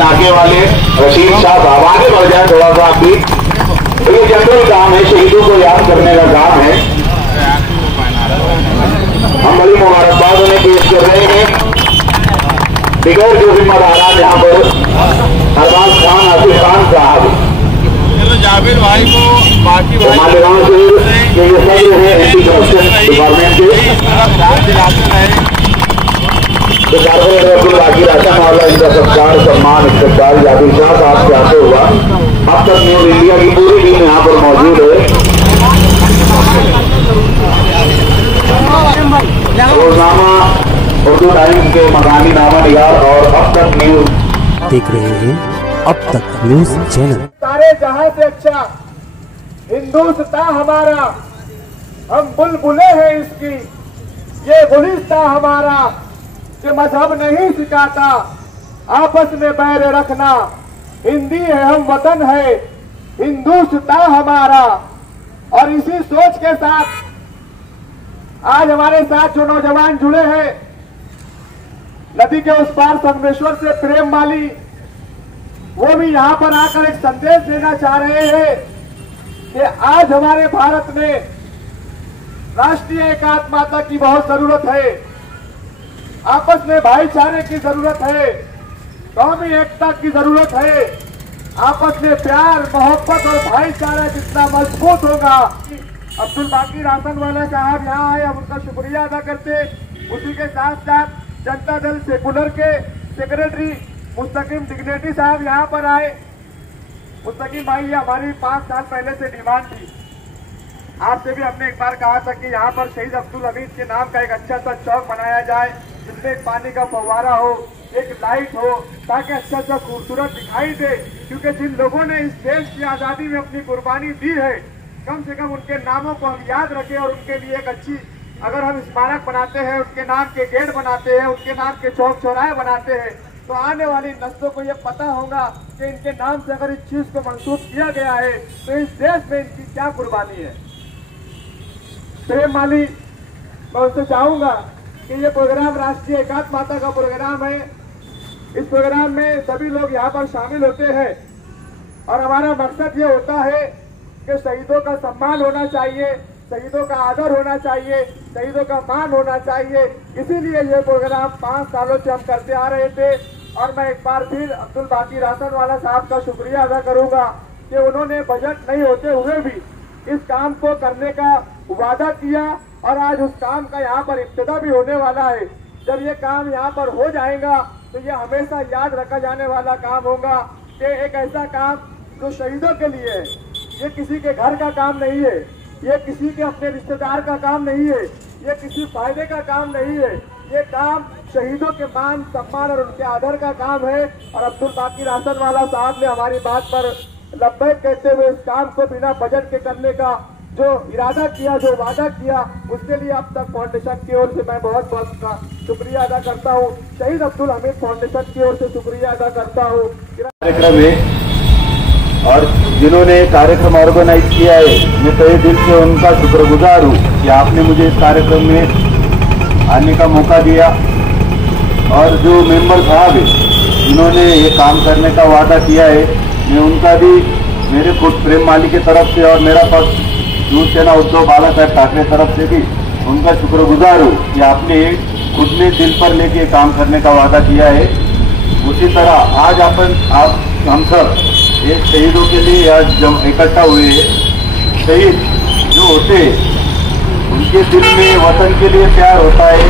नाके वाले रशीद साहब, अब आगे बढ़ जाए थोड़ा सा आप भी। तो ये जनरल काम है, शहीदों को याद करने का काम है। हम बड़ी मुबारकबाद उन्हें पेश कर रहे हैं। दिगर जो जिम्मेदारान यहाँ पर अरबाज खान, आसिफ खान साहब, जाबिर भाई को, बाकी मालेगांव से ये सब है एंटी करप्शन डिपार्टमेंट के कारपोरेटर अब्दुल बाकी राशन वाला, इनका सत्कार सम्मान इस्तेमाल जाबिर शाह साहब से आते हुआ अब तक न्यूज इंडिया की पूरी टीम यहाँ पर मौजूद है। रोजनामा उर्दू टाइम्स के मकानी नामा निगार और अब तक न्यूज देख रहे हैं अब तक न्यूज चैनल। सारे जहां से अच्छा हिंदुस्तां हमारा, हम बुलबुले हैं इसकी, ये गुलिस्तां हमारा कि मजहब नहीं सिखाता आपस में बैर रखना, हिंदी है हम वतन है हिंदुस्तां हमारा। और इसी सोच के साथ आज हमारे साथ जो नौजवान जुड़े हैं, नदी के उस पार संगमेश्वर से प्रेम वाली, वो भी यहाँ पर आकर एक संदेश देना चाह रहे हैं कि आज हमारे भारत में राष्ट्रीय एकात्मता की बहुत जरूरत है, आपस में भाईचारे की जरूरत है, कौमी एकता की जरूरत है। आपस में प्यार मोहब्बत और भाईचारा जितना मजबूत होगा। अब्दुल बाकी राशन वाला साहब यहाँ आए, हम उनका शुक्रिया अदा करते। उसी के साथ साथ जनता दल सेकुलर के सेक्रेटरी मुस्तकीम डिग्नेटी साहब यहाँ पर आए। मुस्तकीम भाई, हमारी 5 साल पहले से डिमांड थी, आपसे भी हमने एक बार कहा था कि यहाँ पर शहीद अब्दुल हमीद के नाम का एक अच्छा सा चौक बनाया जाए, जिसमें एक पानी का फव्वारा हो, एक लाइट हो, ताकि अच्छा सा खूबसूरत दिखाई दे। क्योंकि जिन लोगों ने इस देश की आजादी में अपनी कुर्बानी दी है, कम से कम उनके नामों को हम याद रखें और उनके लिए एक अच्छी, अगर हम स्मारक बनाते हैं, उनके नाम के गेट बनाते हैं, उनके नाम के चौक चौराहे बनाते हैं, तो आने वाली नस्लों को ये पता होगा कि इनके नाम से अगर इस चीज को मंसूब किया गया है तो इस देश में इनकी क्या कुर्बानी है। प्रेम माली, मैं उनसे चाहूंगा कि ये प्रोग्राम राष्ट्रीय एकात्मता का प्रोग्राम है। इस प्रोग्राम में सभी लोग यहाँ पर शामिल होते हैं और हमारा मकसद ये होता है कि शहीदों का सम्मान होना चाहिए, शहीदों का आदर होना चाहिए, शहीदों का मान होना चाहिए। इसीलिए ये प्रोग्राम 5 सालों से हम करते आ रहे थे। और मैं एक बार फिर अब्दुल बाकी राशन वाला साहब का शुक्रिया अदा करूंगा कि उन्होंने बजट नहीं होते हुए भी इस काम को करने का वादा किया और आज उस काम का यहाँ पर इब्तिदा भी होने वाला है। जब ये काम यहाँ पर हो जाएगा तो ये हमेशा याद रखा जाने वाला काम होगा कि एक ऐसा काम जो शहीदों के लिए है, ये किसी के घर का काम नहीं है, ये किसी के अपने रिश्तेदार का काम नहीं है, ये किसी फायदे का काम नहीं है, ये काम शहीदों के मान सम्मान और उनके आदर का काम है। और अब्दुल बाकी राशन वाला साहब ने हमारी बात पर लब्बैक कहते हुए इस काम को बिना बजट के करने का जो इरादा किया, जो वादा किया, उसके लिए अब तक फाउंडेशन की ओर से मैं बहुत बहुत शुक्रिया अदा करता हूँ। शहीद अब्दुल हमीद फाउंडेशन की ओर से शुक्रिया अदा करता हूँ। कार्यक्रम है और जिन्होंने कार्यक्रम ऑर्गेनाइज किया है, मैं तहे दिल से उनका शुक्रगुजार हूँ कि आपने मुझे इस कार्यक्रम में आने का मौका दिया। और जो मेंबर साहब है जिन्होंने ये काम करने का वादा किया है, मैं उनका भी मेरे खुद प्रेम माली की तरफ से और मेरा पक्ष शिवसेना उद्धव बाला साहब ठाकरे तरफ से भी उनका शुक्रगुजार हूँ कि आपने खुद ने दिल पर लेके काम करने का वादा किया है। उसी तरह आज हम सब एक शहीदों के लिए आज जब इकट्ठा हुए हैं, शहीद जो होते उनके दिल में वतन के लिए प्यार होता है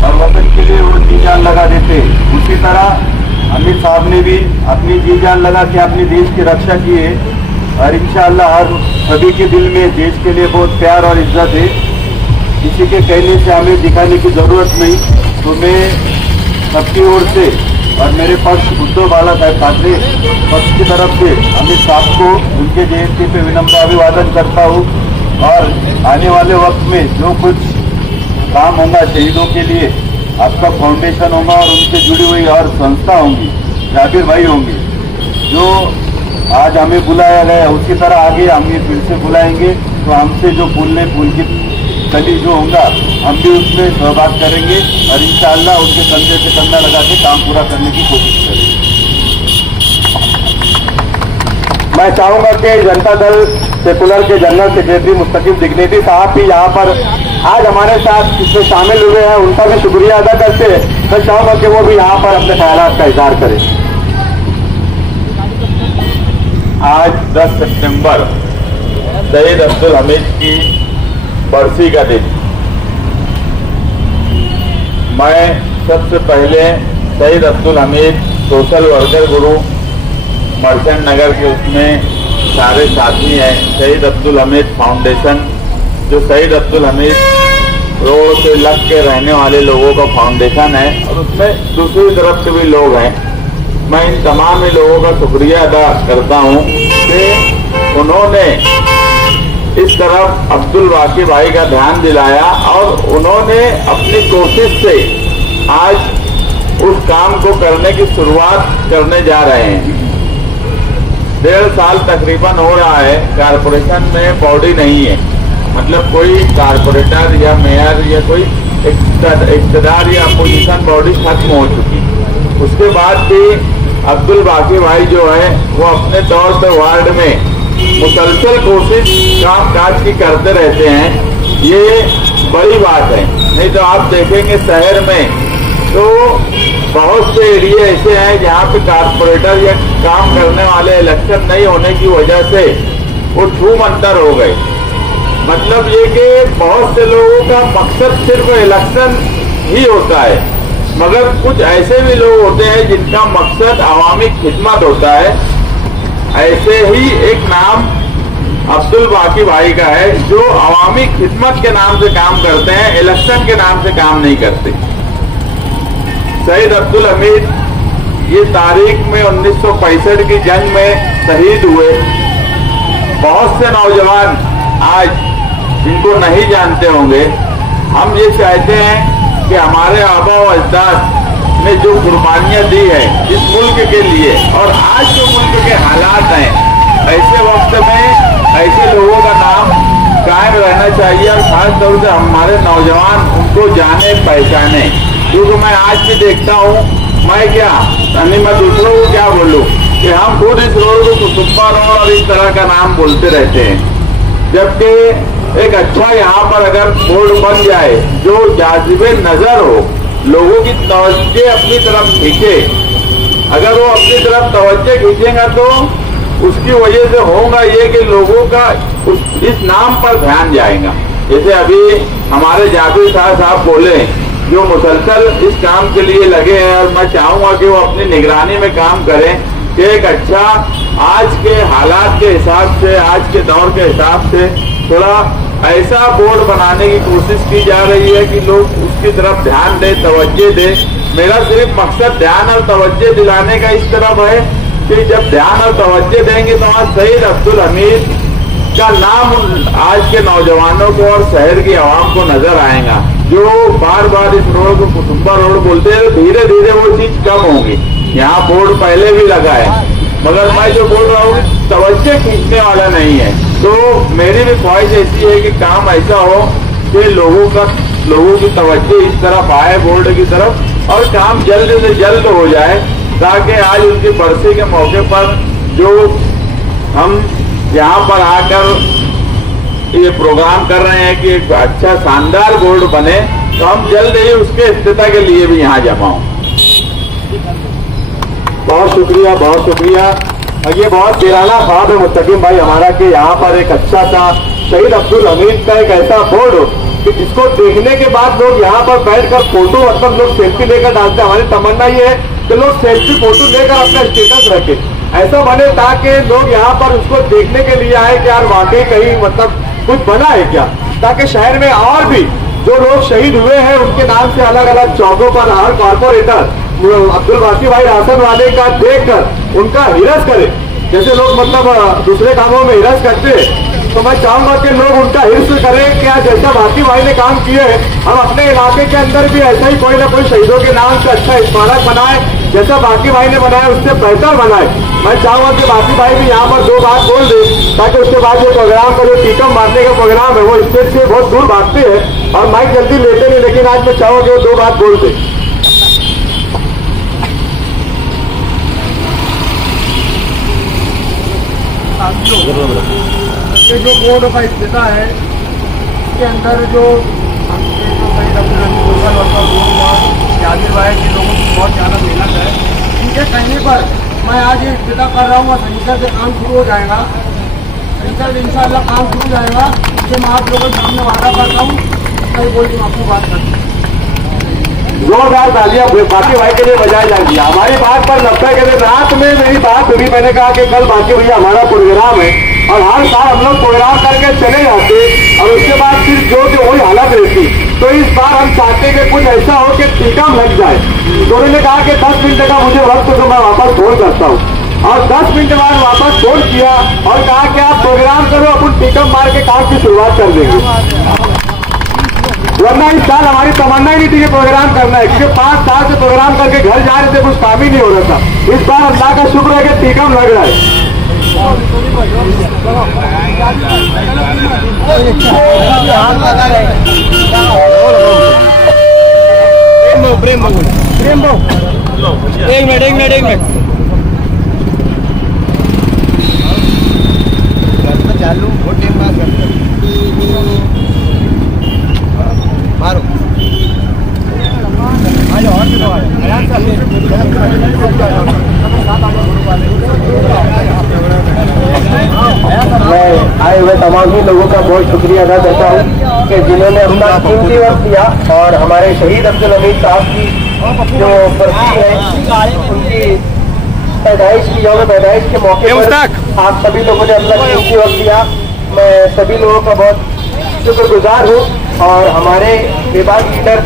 और वतन के लिए वो जी जान लगा देते। उसी तरह अमित साहब ने भी अपनी जी जान लगा के अपने देश की रक्षा की है और इंशाअल्लाह हर सभी के दिल में देश के लिए बहुत प्यार और इज्जत है। किसी के कहने से हमें दिखाने की जरूरत नहीं। तो मैं सबकी ओर से और मेरे पक्ष उद्धव बाला साहब ठाकरे पक्ष की तरफ से अमित साहब को उनके जयंती पे विनम्र अभिवादन करता हूँ। और आने वाले वक्त में जो कुछ काम होगा शहीदों के लिए, आपका फाउंडेशन होगा और उनसे जुड़ी हुई और संस्था होंगी, जाबिर भाई होंगे, जो आज हमें बुलाया गया उसी तरह आगे हमें फिर से बुलाएंगे। तो हमसे जो फूल की कली जो होगा हम भी उसमें सहभाग करेंगे और इंशाअल्लाह उनके कंधे से कंधा लगा के काम पूरा करने की कोशिश करेंगे। मैं चाहूंगा कि जनता दल सेकुलर के जनरल सेक्रेटरी मुस्तकिम दिग्नेती साहब भी यहाँ पर आज हमारे साथ इसमें शामिल हुए हैं, उनका भी शुक्रिया अदा करते मैं चाहूंगा कि वो भी यहाँ पर अपने ख्यालात का इजहार करें। आज 10 सितंबर शहीद अब्दुल हमीद की बरसी का दिन। मैं सबसे पहले शहीद अब्दुल हमीद सोशल वर्कर गुरु मर्चेंट नगर के उसमें सारे साथी हैं, शहीद अब्दुल हमीद फाउंडेशन जो शहीद अब्दुल हमीद रोड से लग के रहने वाले लोगों का फाउंडेशन है, और उसमें दूसरी तरफ के भी लोग हैं। मैं इन तमाम ही लोगों का शुक्रिया अदा करता हूं कि उन्होंने इस तरफ अब्दुल बाकी भाई का ध्यान दिलाया और उन्होंने अपनी कोशिश से आज उस काम को करने की शुरुआत करने जा रहे हैं। 1.5 साल तकरीबन हो रहा है, कारपोरेशन में बॉडी नहीं है, मतलब कोई कारपोरेटर या मेयर या कोई इख्तियार या अपोजिशन बॉडी खत्म हो चुकी। उसके बाद भी अब्दुल बाकी भाई जो है वो अपने तौर पर वार्ड में मुसलसल कोशिश काम काज की करते रहते हैं, ये बड़ी बात है। नहीं तो आप देखेंगे शहर में तो बहुत से एरिया ऐसे हैं जहाँ पे कारपोरेटर या काम करने वाले इलेक्शन नहीं होने की वजह से वो छूम अंतर हो गए। मतलब ये कि बहुत से लोगों का मकसद सिर्फ इलेक्शन ही होता है, मगर कुछ ऐसे भी लोग होते हैं जिनका मकसद आवामी खिदमत होता है। ऐसे ही एक नाम अब्दुल बाकी भाई का है जो आवामी खिदमत के नाम से काम करते हैं, इलेक्शन के नाम से काम नहीं करते। शहीद अब्दुल हमीद ये तारीख में 1965 की जंग में शहीद हुए। बहुत से नौजवान आज इनको नहीं जानते होंगे। हम ये चाहते हैं कि हमारे आबा व अजदाद ने जो कुर्बानियां दी है इस मुल्क के लिए, और आज जो मुल्क के हालात हैं, ऐसे वक्त में ऐसे लोगों का नाम कायम रहना चाहिए और खास तौर से हमारे नौजवान उनको जाने पहचाने। क्योंकि मैं आज भी देखता हूँ, मैं क्या यानी मैं दूसरों को क्या बोलूँ कि हम खुद इस रोड को कुतुब्बा रोड और इस तरह का नाम बोलते रहते हैं, जबकि एक अच्छा यहाँ पर अगर बोर्ड बन जाए जो जाजिबे नजर हो, लोगों की तवज्जो अपनी तरफ खींचे। अगर वो अपनी तरफ तवज्जो खींचेगा तो उसकी वजह से होगा ये कि लोगों का इस नाम पर ध्यान जाएगा। जैसे अभी हमारे जाबिर साहब बोले जो मुसलसल इस काम के लिए लगे हैं, और मैं चाहूंगा कि वो अपनी निगरानी में काम करें कि एक अच्छा आज के हालात के हिसाब से, आज के दौर के हिसाब से थोड़ा ऐसा बोर्ड बनाने की कोशिश की जा रही है कि लोग उसकी तरफ ध्यान दे, तवज्जो दे। मेरा सिर्फ मकसद ध्यान और तवज्जो दिलाने का इस तरफ है कि जब ध्यान और तवज्जो देंगे तो आज शहीद अब्दुल हमीद का नाम आज के नौजवानों को और शहर की आवाम को नजर आएगा। जो बार बार इस रोड को कुतुब्बा रोड बोलते हैं, धीरे धीरे वो चीज कम होगी। यहाँ बोर्ड पहले भी लगा है, मगर मैं जो बोल रहा हूँ तवज्जो खींचने वाला नहीं है। तो मेरी भी ख्वाहिश ऐसी है कि काम ऐसा हो कि लोगों की तवज्जो इस तरफ आए बोर्ड की तरफ, और काम जल्द से जल्द हो जाए, ताकि आज उनकी बरसी के मौके पर जो हम यहाँ पर आकर ये प्रोग्राम कर रहे हैं कि एक अच्छा शानदार बोर्ड बने, तो हम जल्द ही उसके इफ्तिताह के लिए भी यहाँ जमा हों। बहुत शुक्रिया, बहुत शुक्रिया। ये बहुत वीराना ख्वाब है मुस्तकिम भाई हमारा कि यहाँ पर एक अच्छा सा शहीद अब्दुल हमीद का एक ऐसा बोर्ड हो कि जिसको देखने के बाद लोग यहाँ पर बैठकर फोटो, मतलब लोग सेल्फी लेकर डालते हैं। हमारी तमन्ना ये है कि लोग सेल्फी फोटो लेकर अपना स्टेटस रखे, ऐसा बने ताकि लोग यहाँ पर उसको देखने के लिए आए कि यार वाकई कहीं मतलब कुछ बना है क्या, ताकि शहर में और भी जो लोग शहीद हुए हैं उनके नाम से अलग अलग चौकों पर हर कॉर्पोरेटर अब्दुल बाकी भाई राशन वाले का देखकर उनका हिरस करे। जैसे लोग मतलब दूसरे कामों में हिरस करते, तो मैं चाहूंगा कि लोग उनका हिर्स करें। क्या जैसा बाकी भाई ने काम किए हैं, हम अपने इलाके के अंदर भी ऐसा ही कोई ना कोई शहीदों के नाम से अच्छा स्मारक बनाए, जैसा बाकी भाई ने बनाया उससे बेहतर बनाए। मैं चाहूंगा कि बाकी भाई भी यहाँ पर 2 बात बोल दे, ताकि उसके बाद जो प्रोग्राम का जो टीकम मारने का प्रोग्राम है वो स्टेज से बहुत दूर भागते हैं और माइक जल्दी लेते नहीं, लेकिन आज मैं चाहूंगा कि वो 2 बात बोल दे। साथियों, ये जो बोर्ड का इस्तीफा है इसके अंदर जो हमसे जो शहीद Abdul Hamid social worker board जाहिर भाई के लोगों की बहुत ज़्यादा मेहनत है। इनके कहने पर मैं आज ये इस्तीफा कर रहा हूँ और शनिवार से काम शुरू हो जाएगा। शनिवार से इंशाअल्लाह काम शुरू हो जाएगा। इससे मैं आप लोगों के सामने वादा करता हूँ, कहीं बोल के आपको बात करती हूँ। 2,000 तालियां बाकी भाई के लिए बजाई जाएगी। हमारी बात पर 90 के दिन रात में मेरी बात हुई, मैंने कहा कि कल बाकी भैया हमारा प्रोग्राम है और हर साल हम लोग प्रोग्राम करके चले जाते और उसके बाद फिर जो कि वही हालत रहती। तो इस बार हम चाहते कि कुछ ऐसा हो कि टीका लग जाए। तो उन्होंने कहा कि 10 मिनट का मुझे वक्त तो मैं वापस फोन करता हूँ और 10 मिनट बाद वापस फोन किया और कहा कि आप प्रोग्राम करो, अपन टीका मार के काम की शुरुआत कर देंगे। वरना इस साल हमारी तमन्ना ही नहीं थी कि प्रोग्राम करना है, क्योंकि 5 साल से प्रोग्राम करके घर जा रहे थे, कुछ काम ही नहीं हो रहा था। इस बार अल्लाह का शुक्र है कि टीकम लग रहा है। एक मिनट चालू बहुत टाइम बाद मारो मैं आए हुए तमाम ही लोगों का बहुत शुक्रिया अदा करता हूँ कि जिन्होंने अपना कीमती वक्त दिया और हमारे शहीद अब्दुल हमीद साहब की जो बरसी है उनकी पैदाइश की यौम पैदाइश के मौके पर आप सभी लोगों ने अपना कीमती वक्त दिया। मैं सभी लोगों का बहुत शुक्रगुजार हूँ और हमारे विभाग लीडर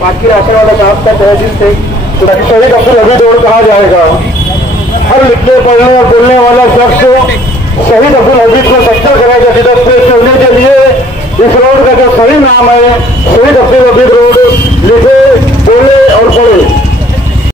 बाकी राशन वाला साहब का तहे दिल से शहीद अब्दुल हमीद रोड कहा जाएगा। हर लिखने पढ़ने और बोलने वाला शख्स शहीद अब्दुल हमीद को सच्चा करेगा। चलने के लिए इस रोड का जो सही नाम है शहीद अब्दुल हमीद रोड।